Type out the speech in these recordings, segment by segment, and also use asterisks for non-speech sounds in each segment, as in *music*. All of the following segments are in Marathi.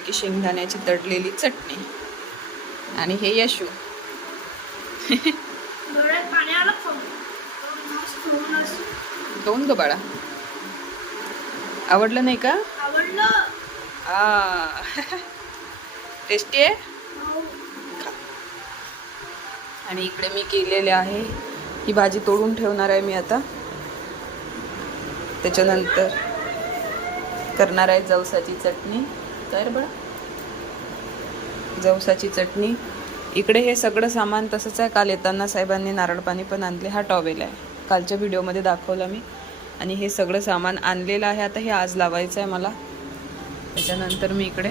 मस्तपैकी शेंगदाण्याची तडलेली चटणी आणि हे यशू. दोन ग बाळा. आवडलं नाही का? आवडलं. टेस्टी आहे? हो. आणि इकडे मी केलेले आहे. ही भाजी तोडून ठेवणार आहे मी आता. त्याच्यानंतर करणार आहे जवसाची चटणी. काय बळा जवसाची चटणी. इकडे हे सगळं सामान तसंच आहे. काल येताना साहेबांनी नारळ पाणी पण आणले. हा टॉवेल आहे. कालच्या व्हिडिओमध्ये दाखवला मी. आणि हे सगळं सामान आणलेलं आहे. आता हे आज लावायचं आहे मला. त्याच्यानंतर मी इकडे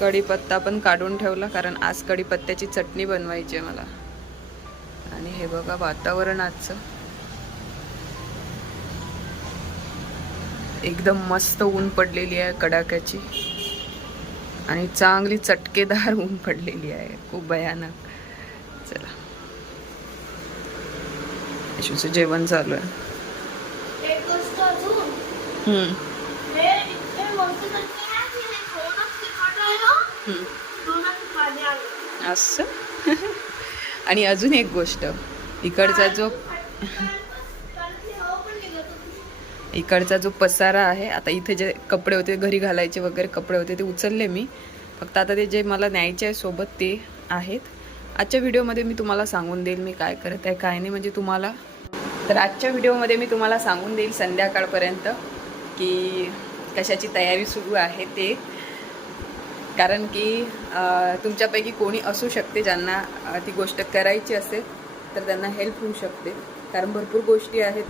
कढीपत्ता पण काढून ठेवला. कारण आज कढीपत्त्याची चटणी बनवायची आहे मला. आणि हे बघा वातावरण आजचं. एकदम मस्त ऊन पडलेली आहे कडाक्याची. आणि चांगली चटकेदार ऊन पडलेली आहे. खूप भयानक. चला. यशूचं जेवण चालू आहे. असं? *laughs* आणि अजून एक गोष्ट. इकडचा जो कारण की हवा पण निघत होती. इकडचा जो पसारा आहे आता इथे जे कपडे होते घरी घालायचे वगैरे कपडे होते ते उचलले मी. फक्त आता ते जे मला न्यायचे आहे सोबत ते आहेत. आजच्या व्हिडिओमध्ये मी तुम्हाला सांगून देईल मी काय करत आहे काय नाही. म्हणजे तुम्हाला तर आजच्या व्हिडिओमध्ये मी तुम्हाला सांगून देईल संध्याकाळपर्यंत की कशाची तयारी सुरू आहे ते. कारण की तुमच्यापैकी कोणी असू शकते ज्यांना ती गोष्ट करायची असेल तर त्यांना हेल्प होऊ शकते. कारण भरपूर गोष्टी आहेत.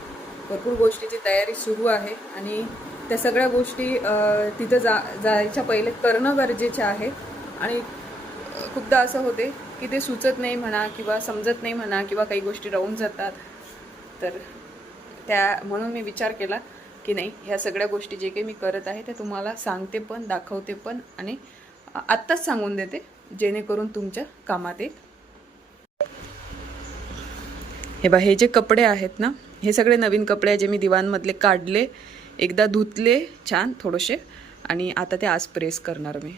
भरपूर गोष्टीची तयारी सुरू आहे आणि त्या सगळ्या गोष्टी तिथं जा जायच्या पहिले करणं गरजेचं आहे. आणि खूपदा असं होते की ते सुचत नाही म्हणा किंवा समजत नाही म्हणा किंवा काही गोष्टी राहून जातात. तर त्या म्हणून मी विचार केला की नाही ह्या सगळ्या गोष्टी जे काही मी करत आहे ते तुम्हाला सांगते पण दाखवते पण आणि आत्ताच सांगून देते जेणेकरून तुमच्या कामात येईल. हे बा हे जे कपडे आहेत ना हे सगळे नवीन कपडे जे मी दिवाणमधले काढले एकदा धुतले छान थोडेसे आणि आता ते आज प्रेस करणार मी.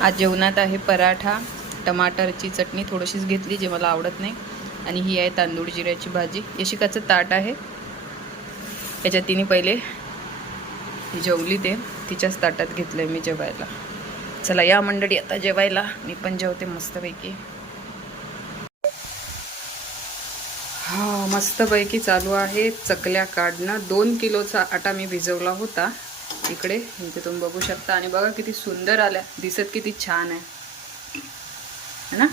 आज जेवणात आहे पराठा टमाटरची चटणी थोडीशीच घेतली जे मला आवडत नाही आणि ही आहे तांदूळ जिऱ्याची भाजी. यशिकाचं ताट आहे. याच्यात तिने पहिले जेवली ते तिच्याच ताटात घेतलंय मी जेवायला. चला या मंडळी आता जेवायला. मी पण जेवते मस्तपैकी. हा मस्तपैकी चालू आहे चकल्या काढणं. दोन किलोचा आटा मी भिजवला होता. इकडे इथे तुम्ही बघू शकता. आणि बघा किती सुंदर आल्या. दिसत किती छान आहे. है ना?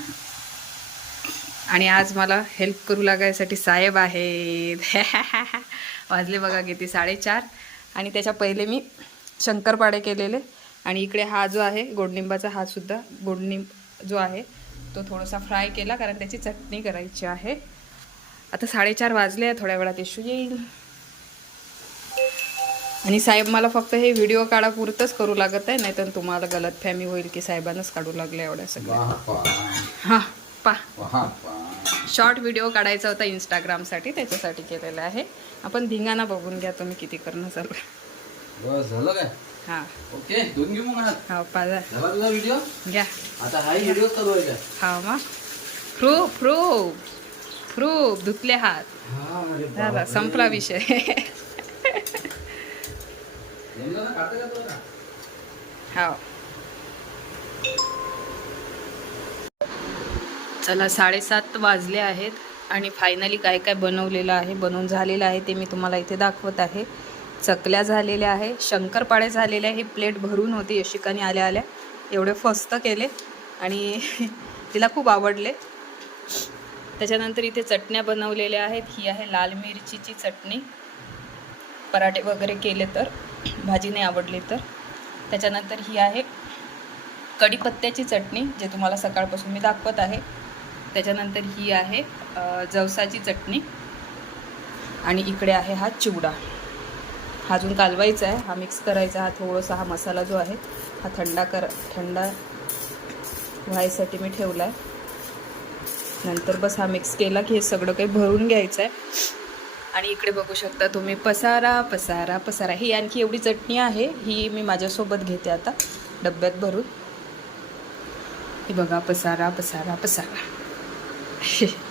आणि आज मला हेल्प करू लागायसाठी साहेब आहेत. *laughs* वाजले बघा किती साडेचार. आणि त्याच्या पहिले मी शंकरपाडे केलेले. आणि इकडे हा जो आहे गोडनिंबाचा हा सुद्धा गोडनिंब जो आहे तो थोडासा फ्राय केला कारण त्याची चटणी करायची आहे. आता साडेचार वाजले आहे थोड्या वेळात येशू येईल. आणि साहेब मला फक्त हे व्हिडिओ काढा पुरतंच करू लागत आहे नाहीतर तुम्हाला गलतफहमी होईल की साहेबांनाच काढू लागले एवढ्या सगळ्या. हां पा शॉर्ट व्हिडिओ काढायचा होता इंस्टाग्रामसाठी त्याच्यासाठी केलेला आहे. आपण धिंगाणा बघून घ्या तुम्ही किती करणं चालू झालं काय? हां. ओके दोन घेऊ मग हात. हा पाजा व्हिडिओ घ्या. आता हा व्हिडिओ हा मग. प्रूफ प्रूफ प्रूफ धुतले हात हा झाला संपला विषय? हा चला साडेसात वाजले आहेत आणि फायनली काय काय बनवलेलं आहे बनवून झालेलं आहे ते मी तुम्हाला इथे दाखवत आहे. चकल्या झालेल्या आहे शंकरपाळे झालेले आहे ही प्लेट भरून होती यशिकाने आल्या आल्या. एवढे फस्त केले आणि *laughs* तिला खूप आवडले. त्याच्यानंतर इथे चटण्या बनवलेल्या आहेत. ही आहे लाल मिरचीची चटणी. पराठे वगैरे केले तर भाजी नाही आवडली तर. त्याच्यानंतर ही आहे कढीपत्त्याची चटणी जे तुम्हाला सकाळपासून मी दाखवत आहे. त्याच्यानंतर ही आहे जवसाची चटणी. आणि इकडे आहे हा चिवडा. हा अजून कालवायचा आहे. हा मिक्स करायचा. हा थोडासा हा मसाला जो आहे हा थंडा कर थंडा व्हायसाठी मी ठेवला आहे नंतर बस हा मिक्स केला की हे सगळं काही भरून घ्यायचं आहे आणि इकडे बघू शकता तुम्ही पसारा पसारा पसारा. ही आणखी एवढी चटणी आहे ही मी माझ्यासोबत घेते आता डब्यात भरून. हे बघा पसारा पसारा पसारा. *laughs*